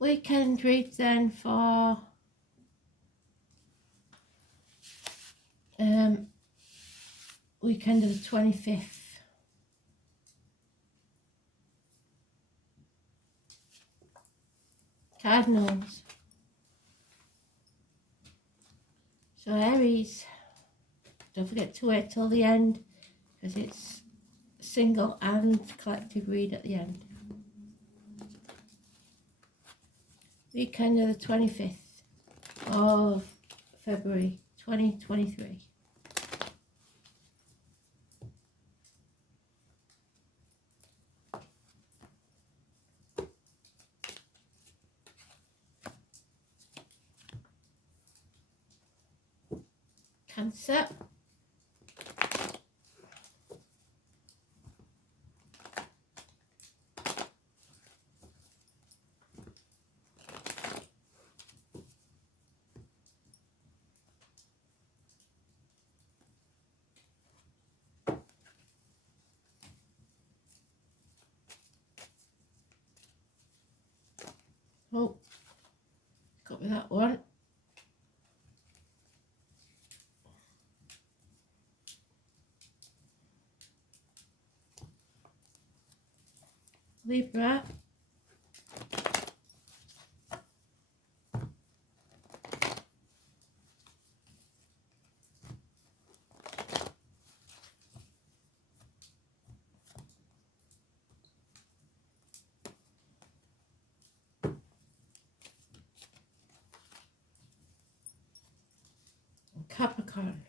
weekend read then for weekend of the 25th. Cardinals. So Aries, don't forget to wait till the end because it's single and collective read at the end. Weekend of the 25th of February 2023. Cancer. Oh, got me that one. Libra. And Capricorn.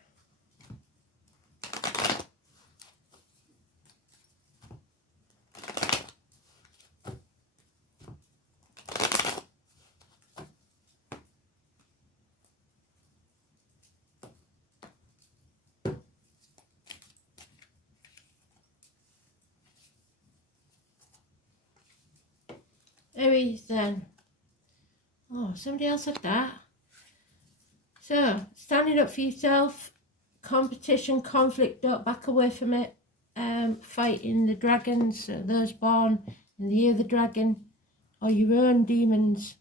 Aries then. Oh, somebody else had that. So, standing up for yourself, competition, conflict, don't back away from it. Fighting the dragons, those born in the year of the dragon, or your own demons,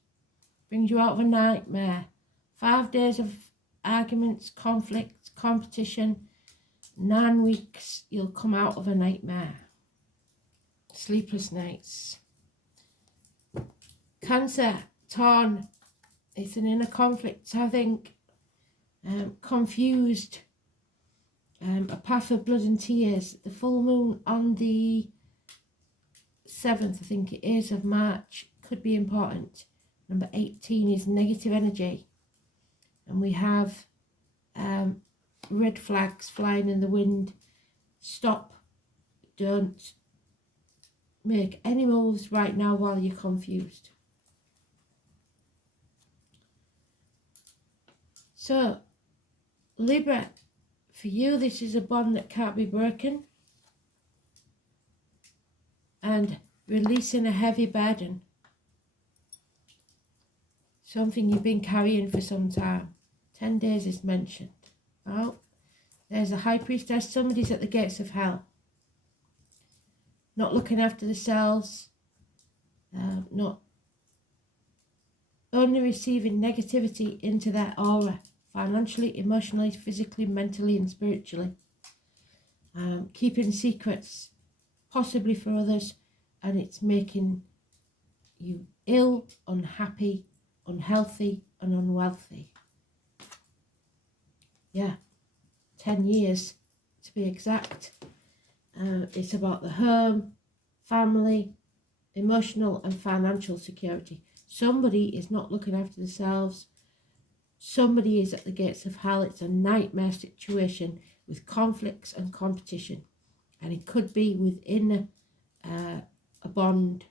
brings you out of a nightmare. 5 days of arguments, conflict, competition, 9 weeks, you'll come out of a nightmare. Sleepless nights. Cancer, torn. It's an inner conflict, I think. Confused. A path of blood and tears. The full moon on the 7th, I think it is, of March, could be important. Number 18 is negative energy. And we have red flags flying in the wind. Stop. Don't make any moves right now while you're confused. So, Libra, for you, this is a bond that can't be broken. And releasing a heavy burden. Something you've been carrying for some time. 10 days is mentioned. Oh, there's a high priestess. Somebody's at the gates of hell. Not looking after themselves. Not only receiving negativity into their aura. Financially, emotionally, physically, mentally and spiritually. Keeping secrets, possibly for others, and it's making you ill, unhappy, unhealthy and unwealthy. Yeah, 10 years to be exact. It's about the home, family, emotional and financial security. Somebody is not looking after themselves. Somebody is at the gates of hell. It's a nightmare situation with conflicts and competition. And it could be within a bond,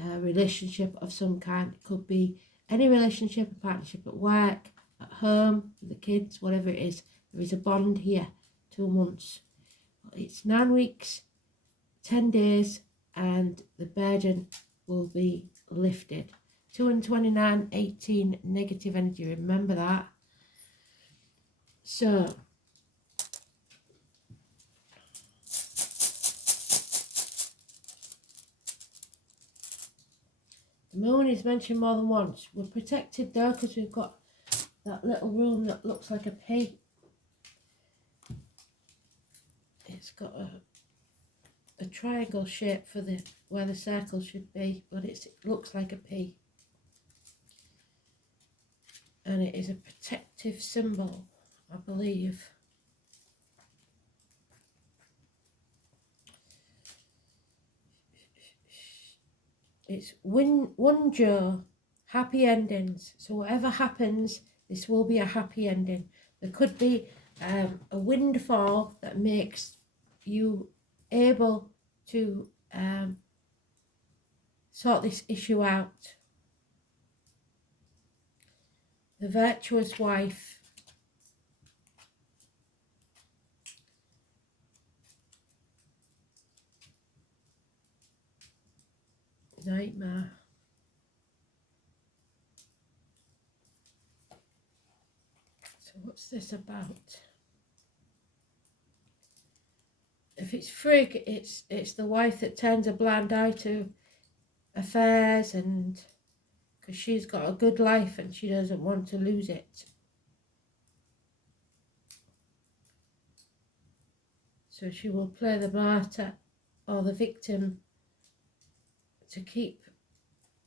a relationship of some kind. It could be any relationship, a partnership at work, at home, with the kids, whatever it is. There is a bond here, 2 months. It's 9 weeks, 10 days, and the burden will be lifted. 229, 18, negative energy, remember that. So, The moon is mentioned more than once. We're protected though because we've got that little room that looks like a pea. It's got a triangle shape for where the circle should be, but it looks like a pea. And it is a protective symbol, I believe. It's Wunjo, happy endings. So whatever happens, this will be a happy ending. There could be a windfall that makes you able to sort this issue out. The virtuous wife. Nightmare. So what's this about? If it's freak, it's the wife that turns a blind eye to affairs, and because she's got a good life and she doesn't want to lose it. So she will play the martyr or the victim to keep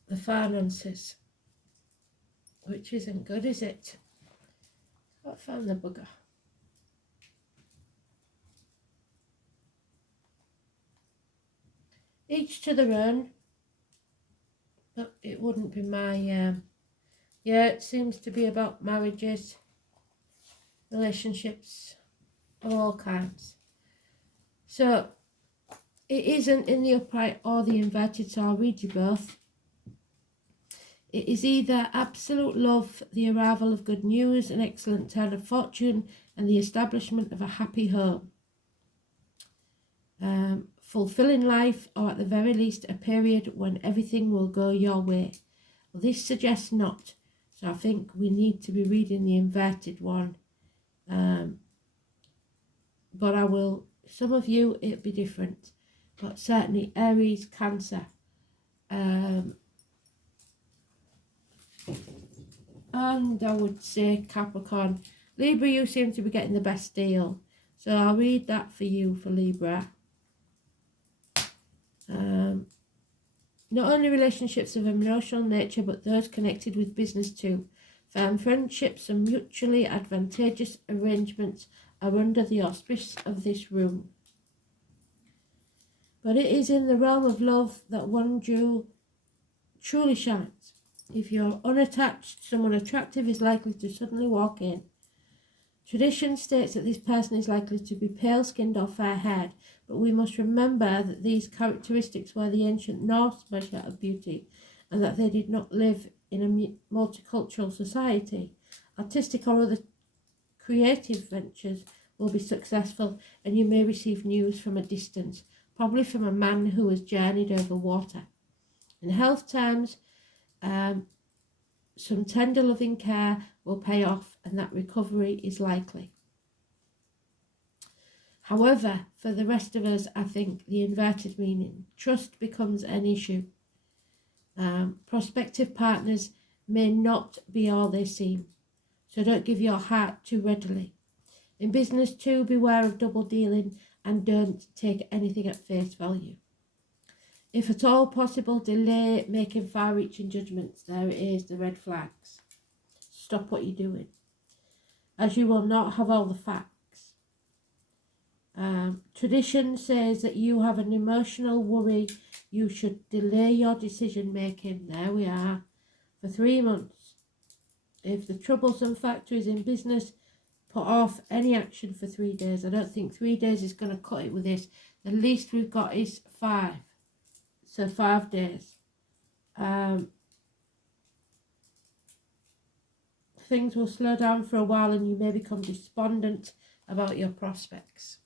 the finances, which isn't good, is it? I found the bugger. Each to their own, but it wouldn't be my, yeah, it seems to be about marriages, relationships of all kinds. So it isn't in the upright or the inverted, so I'll read you both. It is either absolute love, the arrival of good news, an excellent turn of fortune, and the establishment of a happy home. Fulfilling life, or at the very least a period when everything will go your way. Well, this suggests not, so I think we need to be reading the inverted one. But I will, some of you it'll be different, but certainly Aries, Cancer, and I would say Capricorn. Libra, you seem to be getting the best deal, so I'll read that for you for Libra. Not only relationships of emotional nature, but those connected with business too. Firm friendships and mutually advantageous arrangements are under the auspice of this room. But it is in the realm of love that one jewel truly shines. If you're unattached, someone attractive is likely to suddenly walk in. Tradition states that this person is likely to be pale-skinned or fair-haired, but we must remember that these characteristics were the ancient Norse measure of beauty, and that they did not live in a multicultural society. Artistic or other creative ventures will be successful, and you may receive news from a distance, probably from a man who has journeyed over water. In health terms, some tender loving care will pay off, and that recovery is likely. However, for the rest of us, I think the inverted meaning, trust becomes an issue. Prospective partners may not be all they seem, so don't give your heart too readily. In business too, beware of double dealing and don't take anything at face value. If at all possible, delay making far-reaching judgments. There it is, the red flags. Stop what you're doing, as you will not have all the facts. Tradition says that you have an emotional worry. You should delay your decision making. There we are, for 3 months. If the troublesome factor is in business, put off any action for 3 days. I don't think 3 days is going to cut it with this. The least we've got is 5. So 5 days. Things will slow down for a while and you may become despondent about your prospects.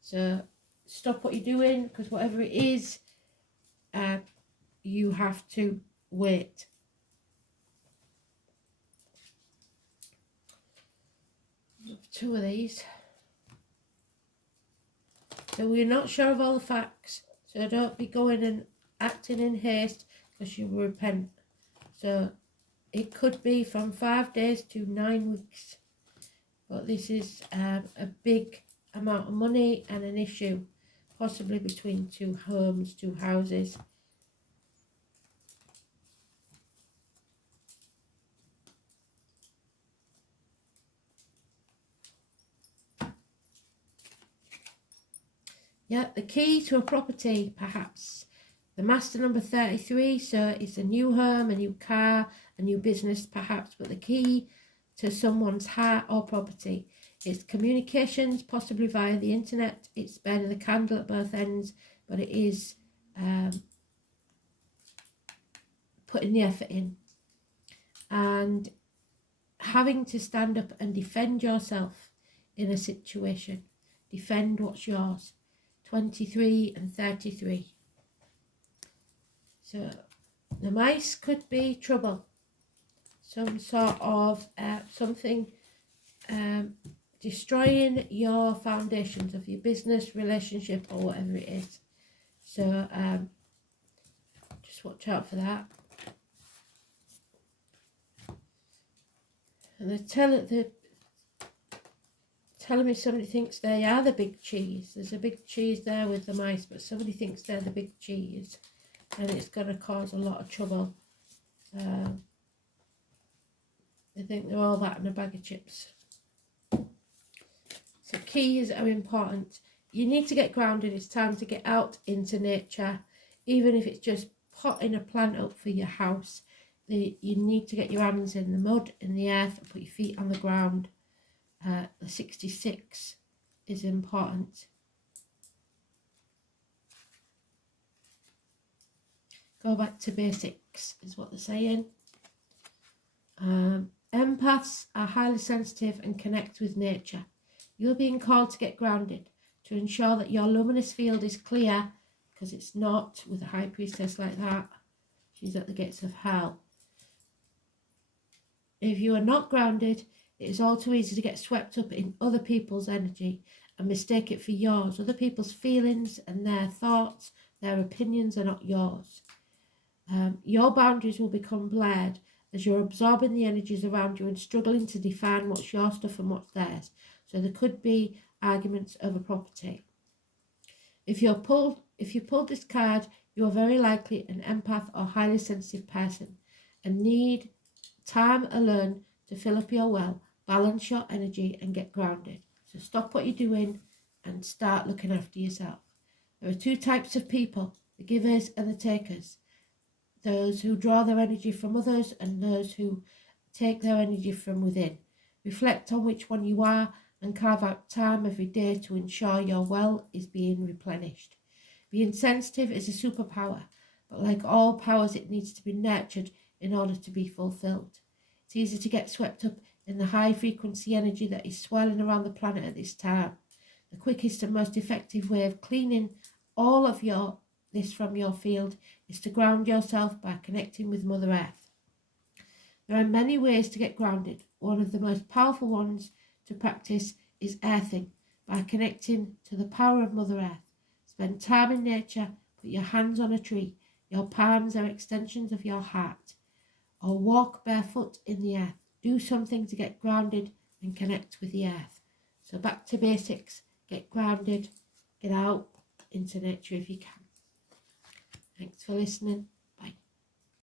So stop what you're doing, because whatever it is, you have to wait. Two of these. So we're not sure of all the facts, so don't be going and acting in haste. because you repent. So it could be from 5 days to 9 weeks. But this is a big amount of money and an issue, possibly between two homes, two houses. Yeah, the key to a property, perhaps. The master number 33, so it's a new home, a new car, a new business, perhaps. But the key to someone's heart or property is communications, possibly via the internet. It's burning the candle at both ends, but it is putting the effort in. And having to stand up and defend yourself in a situation. Defend what's yours. 23 and 33. So the mice could be trouble. Some sort of something destroying your foundations of your business, relationship, or whatever it is. So just watch out for that. And they're telling me somebody thinks they are the big cheese. There's a big cheese there with the mice, but somebody thinks they're the big cheese, and it's going to cause a lot of trouble. They think they're all that in a bag of chips. So keys are important. You need to get grounded. It's time to get out into nature, even if it's just potting a plant up for your house. You need to get your hands in the mud, in the earth, and put your feet on the ground. The 66 is important. Go back to basics is what they're saying. Empaths are highly sensitive and connect with nature. You're being called to get grounded, to ensure that your luminous field is clear, because it's not with a high priestess like that. She's at the gates of hell. If you are not grounded, it is all too easy to get swept up in other people's energy and mistake it for yours. Other people's feelings and their thoughts, their opinions are not yours. Your boundaries will become blurred as you're absorbing the energies around you and struggling to define what's your stuff and what's theirs. So there could be arguments over property. If you pulled this card, you are very likely an empath or highly sensitive person and need time alone to fill up your well, balance your energy and get grounded. So stop what you're doing and start looking after yourself. There are two types of people, the givers and the takers. Those who draw their energy from others and those who take their energy from within. Reflect on which one you are and carve out time every day to ensure your well is being replenished. Being sensitive is a superpower, but like all powers, it needs to be nurtured in order to be fulfilled. It's easy to get swept up in the high frequency energy that is swirling around the planet at this time. The quickest and most effective way of cleaning all of this from your field is to ground yourself by connecting with Mother Earth. There are many ways to get grounded. One of the most powerful ones to practice is earthing, by connecting to the power of Mother Earth. Spend time in nature, put your hands on a tree. Your palms are extensions of your heart. Or walk barefoot in the earth. Do something to get grounded and connect with the earth. So back to basics. Get grounded. Get out into nature if you can. Thanks for listening.